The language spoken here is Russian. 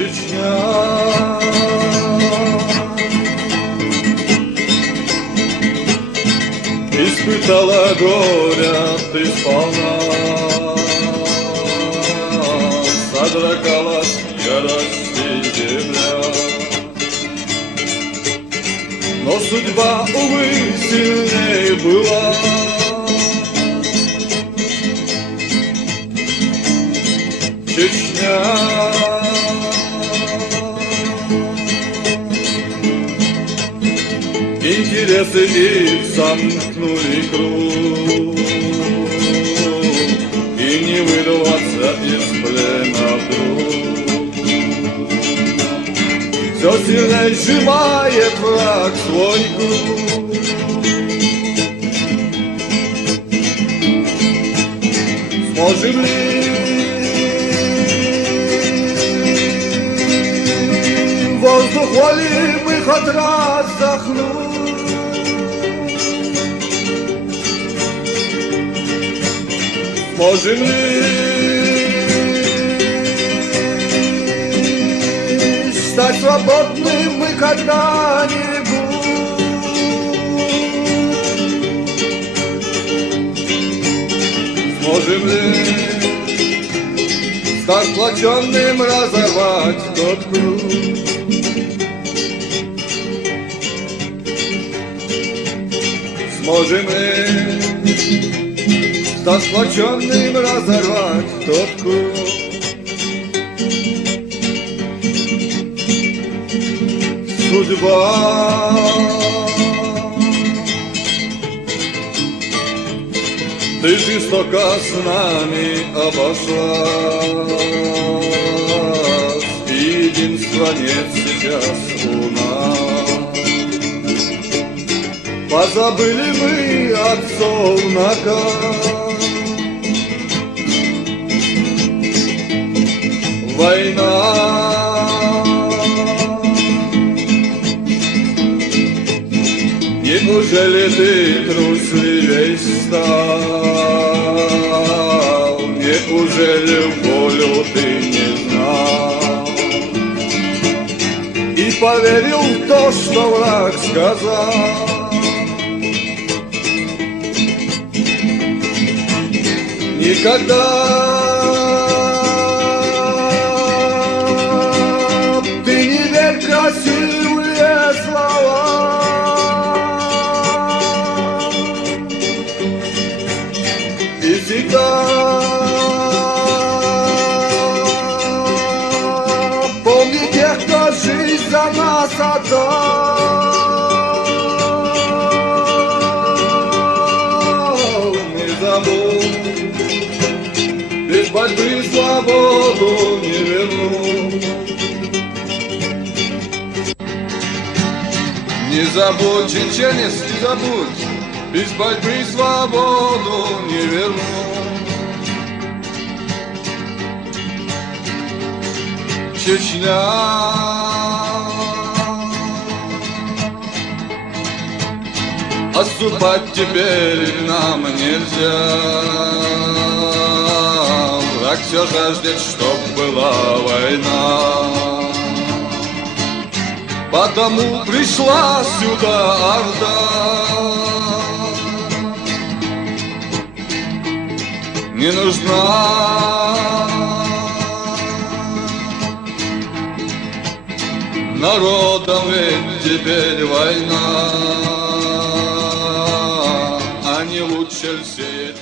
Чечня испытала горя ты сполна, содрогалась ярости земля. Но судьба, увы, сильней была. Чечня интересы их замкнули круг, и не вырваться из плена вдруг. Все сильнее сжимает враг свой круг. Сможем ли воздух воли мы хоть раз вдохнуть? Сможем ли стать свободным мы когда-нибудь? Сможем ли стать сплоченным разорвать тот круг? Сможем ли стать сплоченным разорвать тот круг? Судьба Ты жестоко с нами обошлась, и единства нет сейчас у нас. Позабыли мы отцов наказ. Война. Неужели ты трусливей стал? Неужели волю ты не знал? И поверил в то, что враг сказал? Никогда ты не верь в красивые слова. И всегда помни тех, кто жизнь за нас отдал. Не забудь, без борьбы свободу не верну. Не забудь, чеченец, не забудь, без борьбы свободу не верну. Чечня, отступать теперь нам нельзя. Враг все жаждет, чтоб была война. Потому пришла сюда орда. Не нужна народам ведь теперь война. Они лучше сеять.